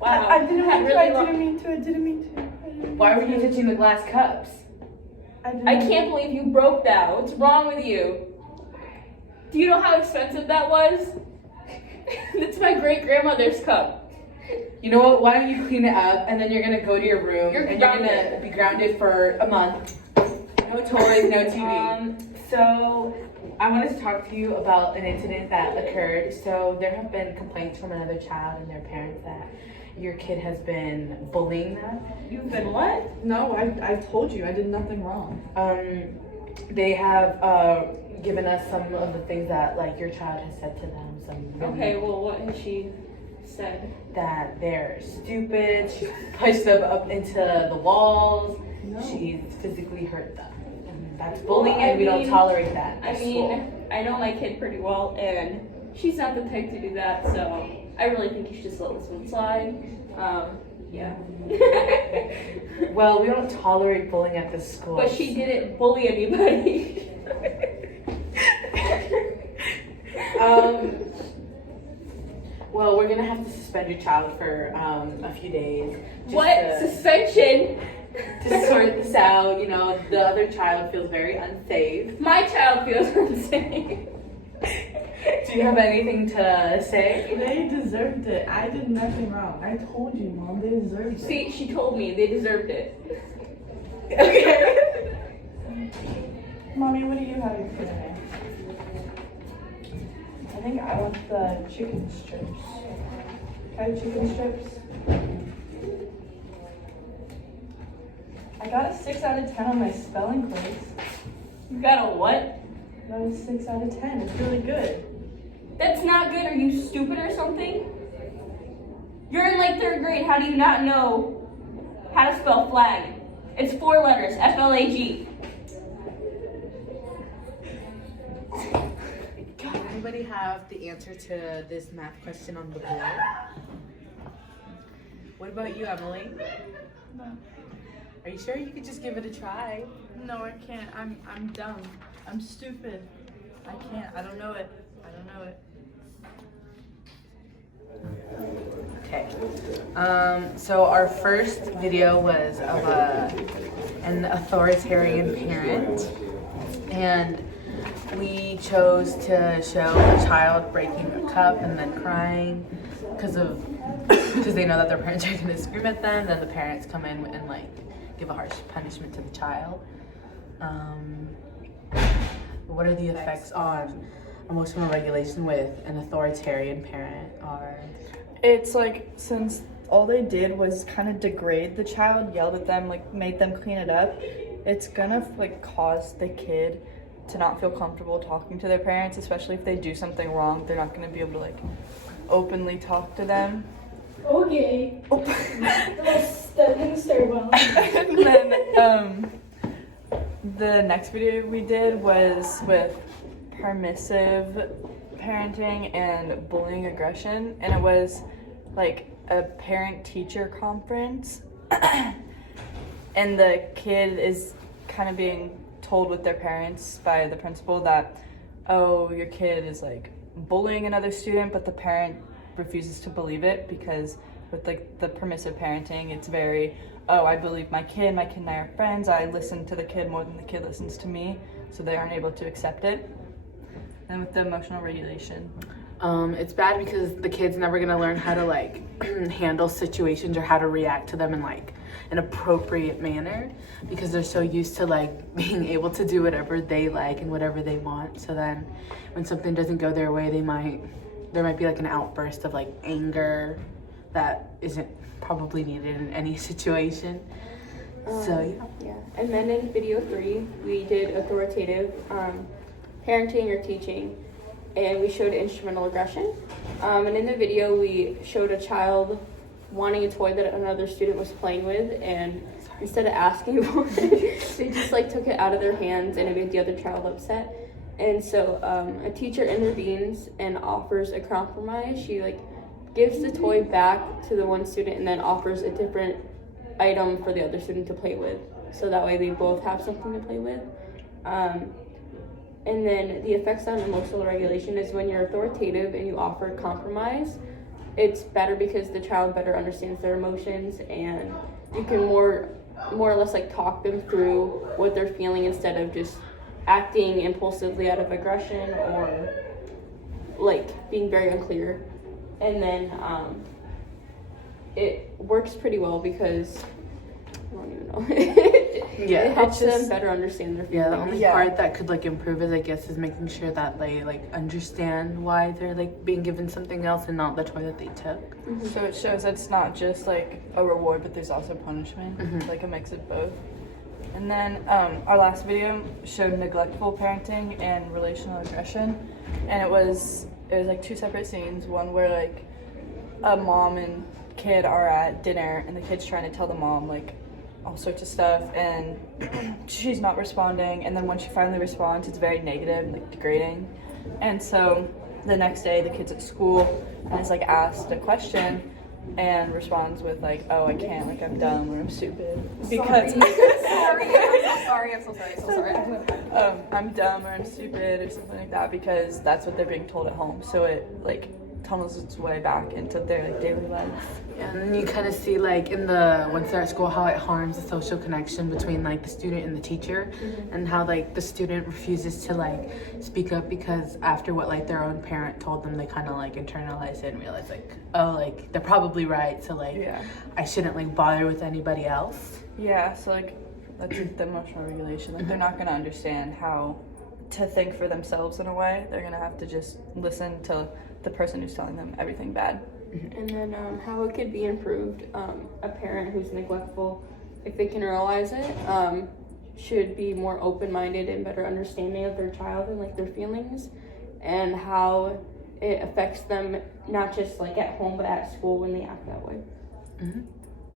Wow. I didn't mean to. Really I didn't mean to. Why were you touching the glass cups? I can't believe you broke that. What's wrong with you? Do you know how expensive that was? It's my great grandmother's cup. You know what? Why don't you clean it up and then you're gonna go to your room You're and grounded. you're gonna be grounded for a month. No toys, no TV. So I wanted to talk to you about an incident that occurred. So there have been complaints from another child and their parents that your kid has been bullying them. You've been what? No, I told you I did nothing wrong. They have given us some of the things that like your child has said to them. Some really Okay, well, what has she said? that they're stupid. She pushed them up into the walls. No. She's physically hurt them. And that's bullying, Well, I and we don't mean- tolerate that. I at mean, school. I know my kid pretty well, and she's not the type to do that, so I really think you should just let this one slide. Yeah. Well, we don't tolerate bullying at this school. But she didn't bully anybody. Well, we're gonna have to suspend your child for a few days. just What? to- Suspension? to sort this out. You know, the other child feels very unsafe. My child feels unsafe. Do you have anything to say? They deserved it. I did nothing wrong. I told you, Mom. They deserved it. See, she told me they deserved it. Okay. Mommy, what are you having for dinner? I think I want the chicken strips. Can I have chicken strips? I got a 6 out of 10 on my spelling quiz. You got a what? I got a 6 out of 10. It's really good. That's not good. Are you stupid or something? You're in like 3rd grade. How do you not know how to spell flag? It's 4 letters. F-L-A-G. Does anybody have the answer to this math question on the board? What about you, Emily? No. Are you sure you could just give it a try? No, I can't. I'm dumb. I'm stupid. I can't. I don't know it. I don't know it. Okay. So our first video was of an authoritarian parent, and we chose to show a child breaking a cup and then crying because they know that their parents are going to scream at them. Then the parents come in and like give a harsh punishment to the child. What are the effects on emotional regulation with an authoritarian parent? It's like, since all they did was kind of degrade the child, yelled at them, like made them clean it up, it's gonna like cause the kid to not feel comfortable talking to their parents, especially if they do something wrong. They're not gonna be able to like openly talk to them. Okay. Oh. That didn't start well. And then the next video we did was with permissive parenting and bullying aggression, and it was like a parent-teacher conference and the kid is kind of being told with their parents by the principal that, oh, your kid is like bullying another student, but the parent refuses to believe it because with like the permissive parenting, it's very, oh, I believe my kid and I are friends, I listen to the kid more than the kid listens to me, so they aren't able to accept it. And with the emotional regulation, It's bad because the kid's never gonna learn how to like handle situations or how to react to them in like an appropriate manner because they're so used to like being able to do whatever they like and whatever they want. So then when something doesn't go their way, there might be like an outburst of like anger that isn't probably needed in any situation. So Yeah. And then in video 3, we did authoritative parenting or teaching, and we showed instrumental aggression. And in the video, we showed a child wanting a toy that another student was playing with, and instead of asking for it, they just like took it out of their hands, and it made the other child upset. And so a teacher intervenes and offers a compromise. She like gives the toy back to the one student and then offers a different item for the other student to play with, so that way they both have something to play with. And then the effects on emotional regulation is when you're authoritative and you offer compromise, it's better because the child better understands their emotions, and you can more or less like talk them through what they're feeling instead of just acting impulsively out of aggression or like being very unclear. And then it works pretty well because I don't even know. Yeah, it helps it's them just- better understand their feelings. Yeah, the only Yeah. part that could like improve is I guess is making sure that they like understand why they're like being given something else and not the toy that they took. So it shows that it's not just like a reward, but there's also punishment, Mhm. like a mix of both. And then our last video showed neglectful parenting and relational aggression, and it was like two separate scenes. One where like a mom and kid are at dinner, and the kid's trying to tell the mom like all sorts of stuff, and she's not responding. And then when she finally responds, it's very negative and like degrading. And so the next day, the kid's at school and is like asked a question and responds with like, "Oh, I can't, like I'm dumb or I'm stupid," because I'm so sorry. I'm dumb or I'm stupid or something like that, because that's what they're being told at home. So it like tunnels its way back into their like daily life. Yeah, and then you kind of see like in the once they're at school how it harms the social connection between like the student and the teacher, and how like the student refuses to like speak up because after what like their own parent told them, they kind of like internalize it and realize like, oh, like they're probably right, so like Yeah. I shouldn't like bother with anybody else. Yeah, so like that's like, the emotional regulation. Like they're not gonna understand how to think for themselves in a way. They're gonna have to just listen to the person who's telling them everything bad. And then how it could be improved. A parent who's neglectful, if they can realize it, should be more open-minded and better understanding of their child and like their feelings, and how it affects them not just like at home but at school when they act that way. Mm-hmm.